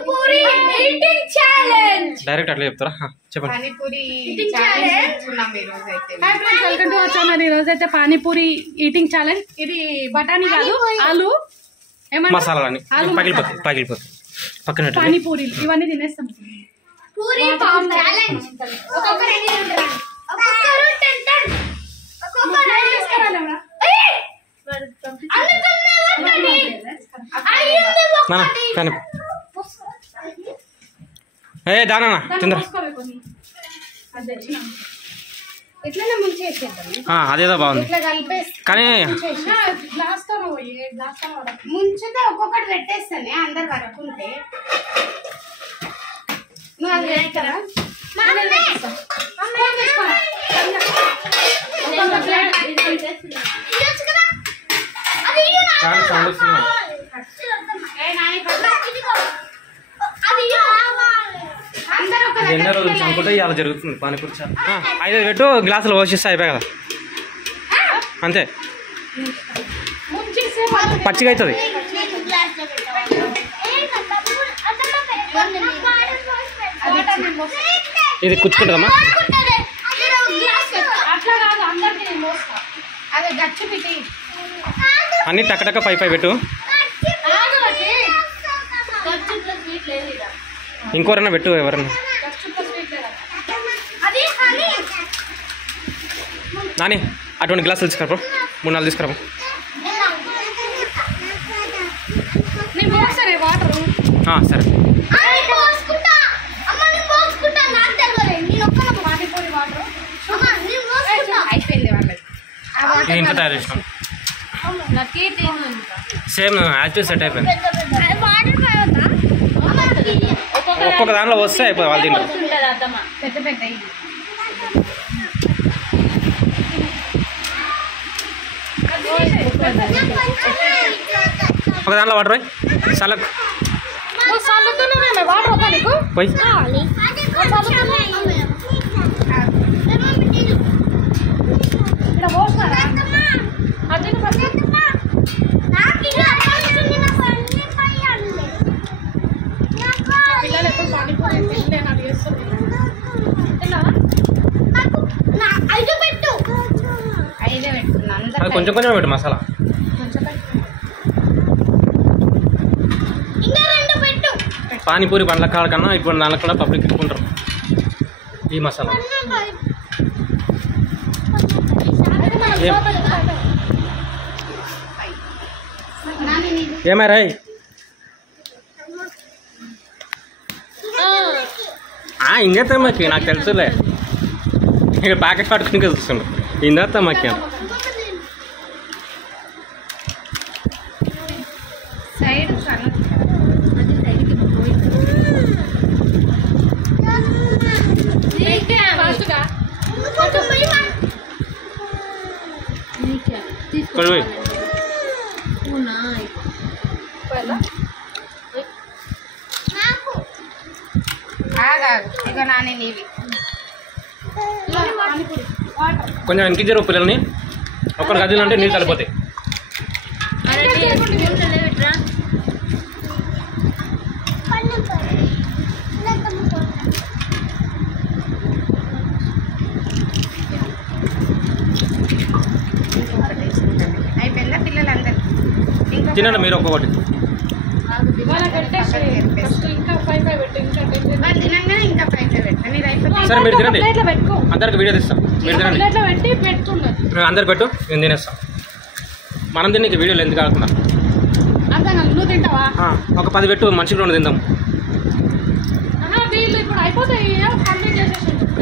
Panipuri eating challenge direct అట్లా చెప్తారా చెప్పండి. పానీపూరి ఈటింగ్ ఛాలెంజ్ ఉన్నాం ఈ రోజు అయితే. Hi friends, welcome to our channel. ఈ రోజు అయితే పానీపూరి ఈటింగ్ ఛాలెంజ్. ఇది బఠానీ కాదు, ఆలు మసాలాలని పగిలిపోతాయి పక్కన పానీపూరీలు ఇవన్నీ తినేస్తాం. పూరి పావ్ ఛాలెంజ్. ఒక్కొక్కరు ఎన్ని తింటారు? ఒక్కొక్కరు 10 10 ఒక్కొక్కరు తీసుకురాలేమరా? దానా తిందరా ఇట్లనే ముంచేసేద్దాం. అదేదో బాగుంది ఇట్లా కలిపేసి కానీ ముంచితే ఒక్కొక్కటి పెట్టేస్తానే అందరు వరకుంటే. నువ్వు అది వేస్తారా? ఎన్నో రోజులు అనుకుంటే ఇలా జరుగుతుంది పానీపూరి. 5 పెట్టు, గ్లాసులు పోషిస్తే అయిపోయి కదా, అంతే. పచ్చిగా అవుతుంది. ఇది కుచ్చుకుంటుందమ్మా. అన్ని టక్క పై పెట్టు. ఇంకోరన్నా పెట్టు, ఎవరన్నా. నాని అటువంటి గ్లాసులు తీసుకురా, 3-4 తీసుకురా. సరే. ఇంట్లో తయారు చేసినాం. సేమ్ యాక్చువల్ సెట్ అయిపోయింది. ఒక్కొక్క దాంట్లో వస్తే అయిపోతుంది వాళ్ళు తింటారు. ఒక దాంట్లో వాటర్ సలకు పోయి కొంచెం కొంచెం పెట్టు మసాలా. పానీపూరి పండ్ల కాడ కన్నా ఇప్పుడు దానికి కూడా పబ్లిక్ ఎక్కుంటారు ఈ మసాలా. ఏమై రాయ్ ఇంకేతమ్మకి నాకు తెలుసులే, ఇక్కడ ప్యాకెట్ పట్టుకుని చూస్తున్నాను. ఇందేత్తమ్మకి కొంచెం వెనకిచ్చారు పిల్లల్ని. ఒక్కటి గదిలో అంటే నీళ్ళు కలిపోతాయి. అయిపోయిందా పిల్లలందరూ? తినండి మీరు ఒక్కొక్కటి. సరే మీరు తినండి, అందరికి వీడియో తీస్తాం. మీరు తినండి, అందరు పెట్టు, నేను తినేస్తాం. మనం తిని వీడియోలు ఎందుకు కాకుండా ఒక 10 పెట్టు, మనుషులు 2 తిందాం.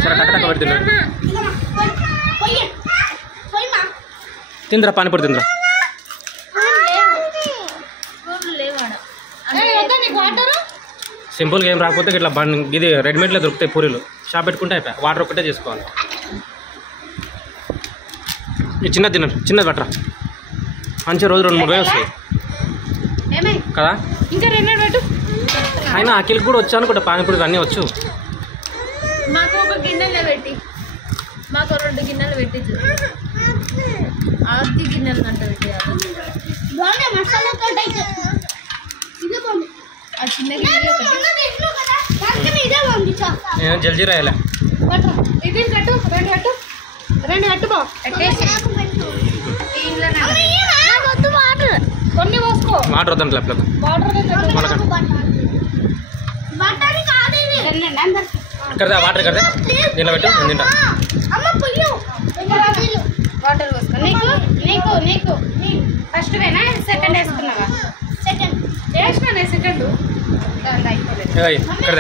సరే టక్క పెట్టి తిందిరా పానీపూరి తిందిరా. సింపుల్గా ఏం రాకపోతే ఇట్లా ఇది రెడీమేడ్లో దొరుకుతాయి పూరీలు, షాప్ పెట్టుకుంటే అయిపోయి వాటర్ ఒక్కటే చేసుకోవాలి. ఇది చిన్నది తిన్నారు, చిన్నది పట్టరా. మంచిగా రోజు 2-3 వేలు వస్తాయి కదా. అయినా అఖిల్కి కూడా వచ్చాను కూడా పానీపూరి అన్నీ వచ్చు. మాకు ఒక గిన్నెలో పెట్టి, మాకు 2 గిన్నెలు పెట్టి, 6 గిన్నెలు గంట పెట్టి. జల్జీరా వేయాలి. ఇది కట్టు, రెండు కట్టు బా. కొన్ని పోసుకో. వాటర్ వద్దండి లేకపోతే ఇక్కడ వాటర్ ఇక్కడ దీనిలో పెట్టు నేను తింటా. వాటర్ పోసుకో. నీకు ఫస్ట్ వేనా సెకండ్ వేసుకున్నావా? సెకండ్ వేసినా సెకండ్ ఇక్కడ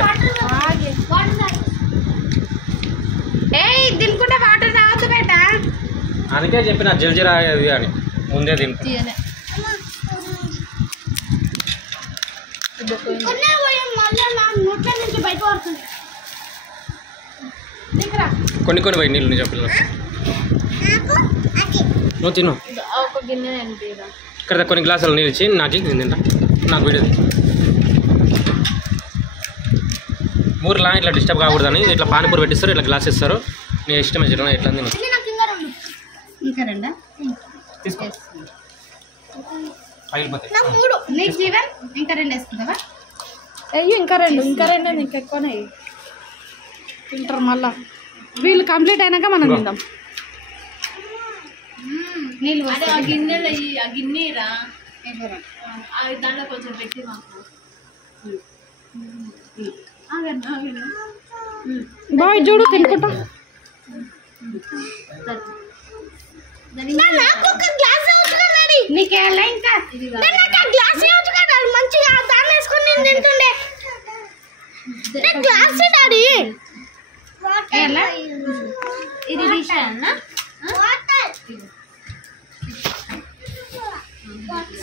తినుకుంటే వాటర్ తాగొద్దు బేట. అందుకే చెప్పిన జల్జీరా ఇది అని ముందే తింటా. కొన్ని పోయి నీళ్ళు నీ చెప్పిన నువ్వు తిను. ఒక గిన్నె అనిపిరా ఇక్కడ కొన్ని గ్లాసులు నీళ్ళు ఇచ్చి నాకు నేను తింటా. నాకు వీడియో 3 ఇట్లా డిస్టర్బ్ కాకూడదని ఇట్లా పానీపూరి పెట్టిస్తారు, ఇట్లా గ్లాస్ ఇస్తారు. నీ ఇష్టం వచ్చిన ఇట్లా తిను. ఇంకా రెండా తీసుకో పగిలిపోతాయి. నీకు జీవన్ ఇంకా రెండు వేసుకుంటావా? అయ్యో ఇంకా రెండు నీకు ఎక్కువనే తింటారు. మళ్ళా వీళ్ళు కంప్లీట్ అయినాక మనం తిందాం. నీళ్ళు అదే ఆ గిన్నెలో ఆ గిన్నెరా దాంట్లో కొంచెం పెట్టి మాకు బాయ్ చూడు తినుకుంటా. నీకేలా ఇంకా గ్లాస్ మంచిగా దాన్ని వేసుకొని నేను తింటుండే. గ్లాస్ డాడీ ఇది తీసానా?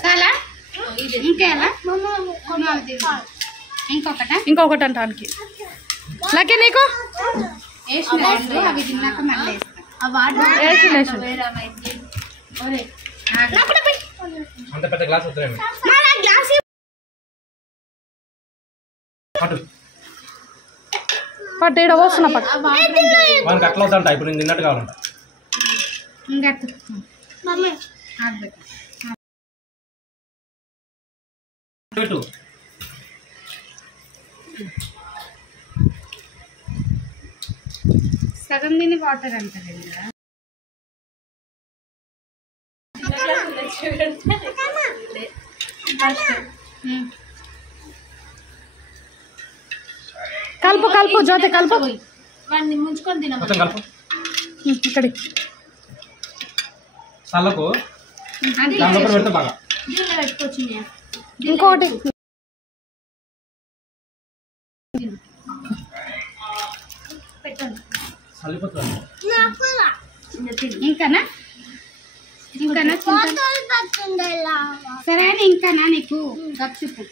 చాలా ఇంకేలా ఇంకొకటి అంటానికి లకే నీకు వేసిన అవి తిన్నాక మళ్ళీ వేసి అంత పెద్ద గ్లాస్ వద్దులేండి. పట్టు ఈడ వస్తున్నా పట్టు. వాళ్ళకి అట్లా అవుతా ఇప్పుడు నేను తిన్నట్టు కావాలంట. పెట్టు సగం తిని వాటర్ అంటారు. కలుపు జ్యోతి కలుపు. వాడిని ముంచుకొని తిన మొత్తం కలుపు. ఇక్కడి చల్లకు దాని లోపల పెడితే బాగా దీనిలో పెట్టుకొచ్చింది. ఇంకోటి పెట్టండి చల్లిపోతుంది. ఇంకానా సరే అని ఇంకానా నీకు గప్చుప్పు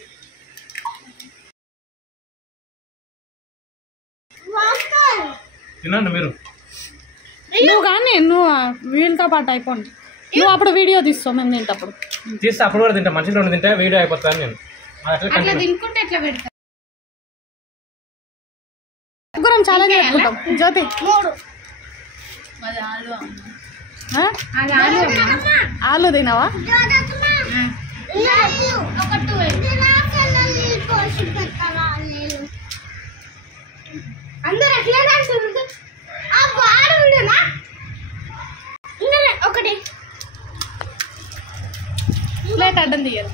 తినండి మీరు. నువ్వు కానీ నువ్వు వీళ్ళతో పాటు అయిపోండి. నువ్వు అప్పుడు వీడియో తీస్తావు మేము తింటప్పుడు. తీస్తే అప్పుడు కూడా తింటా. మంచిగా రెండు తింటే వీడియో అయిపోతాను నేను. అట్లా తినుకుంటే ఎట్లా పెడతా? ముగ్గురం ఛాలెంజ్ పెట్టుకుంటాం. జ్యోతి అది ఆలు ఆ? అది ఆలు ఆలు తినవా? అందరు ఎట్లా ఒకటి ప్లేట్ అడ్డం తీయరు.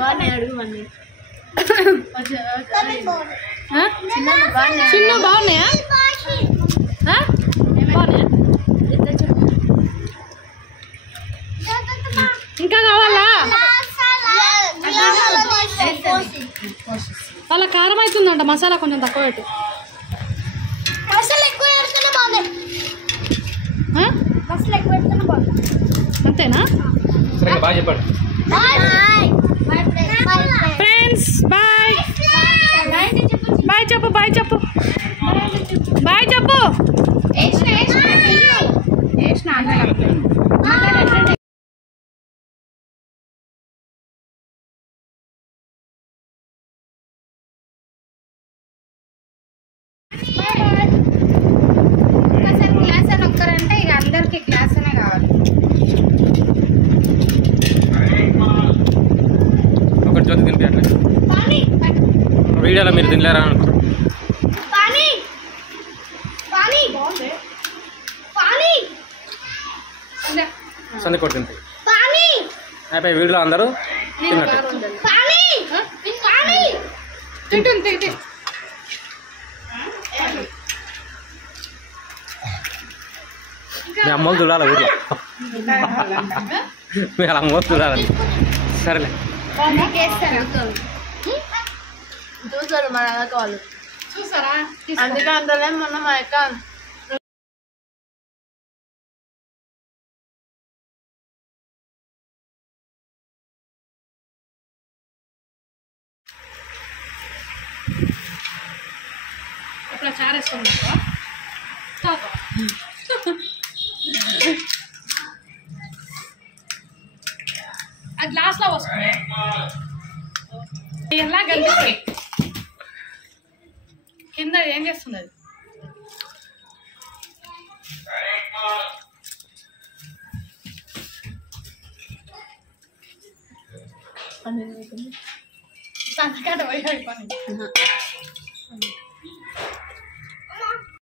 బాగున్నాయి అడుగుమని ఆ? చిన్న బాగున్నాయా? ఆ? బాగున్నాయా? ఇంకా కావాలా? అలా కారం అవుతుందంట. మసాలా కొంచెం తక్కువ పెట్టు. ఆ? అంతేనా? సరే బాగా చెప్పాడు. ఫ్రెండ్స్ బాయ్ బాయ్ చెప్పు. బాయ్ చెప్పు. బాయ్ చెప్పు. ఒక్కసారి గ్లాస్ అని ఒక్కరంటే ఇక అందరికి గ్లాస్ అనే కావాలి. ఒకవేళ మీరు తినలేరా అనుకుంటారు. సంది కొట్టింది అయిపోయి వీడిలో అందరూ తిన్నట్టు. మీ అమ్మలు చూడాలి ఊళ్ళో, మీరు అమ్మలు చూడాలని. సరేలే చూసారు మన అక్క వాళ్ళు, చూసారా? అందుకే అంతలే మొన్న మా అక్క ఇప్పుడు చారేసుకోండి ఆ గ్లాస్లో వస్తుంది ఎలా కనిపిస్తుంది కింద ఏం చేస్తుంది అది? సంతకాడ పోయి పని